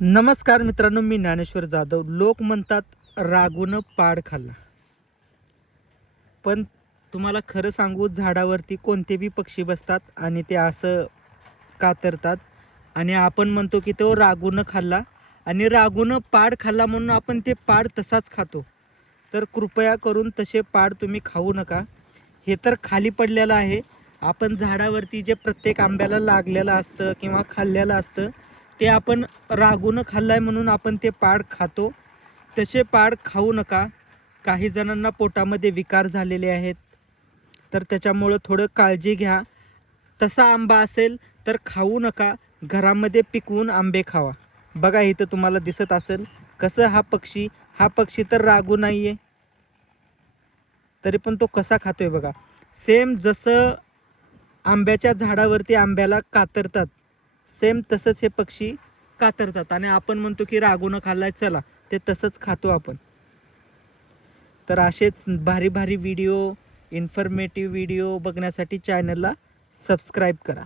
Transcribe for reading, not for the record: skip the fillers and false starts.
नमस्कार मित्रांनो, मी ज्ञानेश्वर जाधव. लोक म्हणतात रागून पाड खाल्ला, पण तुम्हाला खरं सांगू, झाडावरती कोणते बी पक्षी बसतात आणि ते असं कातरतात आणि आपण म्हणतो की तो रागून खाल्ला आणि रागून पाड खाल्ला म्हणून आपण ते पाड तसाच खातो. तर कृपया करून तसे पाड तुम्ही खाऊ नका. हे तर खाली पडलेलं आहे. आपण झाडावरती जे प्रत्येक आंब्याला लागलेलं असतं किंवा खाल्लेलं असतं ते आपण रागून खाल्लाय म्हणून आपण ते पाड खातो. तसे पाड खाऊ नका. काही जणांना पोटामध्ये विकार झालेले आहेत, तर त्याच्यामुळं थोडं काळजी घ्या. तसा आंबा असेल तर खाऊ नका. घरामध्ये पिकवून आंबे खावा. बघा इथं तुम्हाला दिसत असेल कसं हा पक्षी तर रागू नाही आहे, तरी पण तो कसा खातोय बघा. सेम जसं आंब्याच्या झाडावरती आंब्याला कातरतात, सेम तसंच हे पक्षी कातरतात आणि आपण म्हणतो की रागून खाल्लाय, चला ते तसंच खातो आपण. तर असेच भारी भारी व्हिडिओ, इन्फॉर्मेटिव्ह व्हिडिओ बघण्यासाठी चॅनलला सबस्क्राईब करा.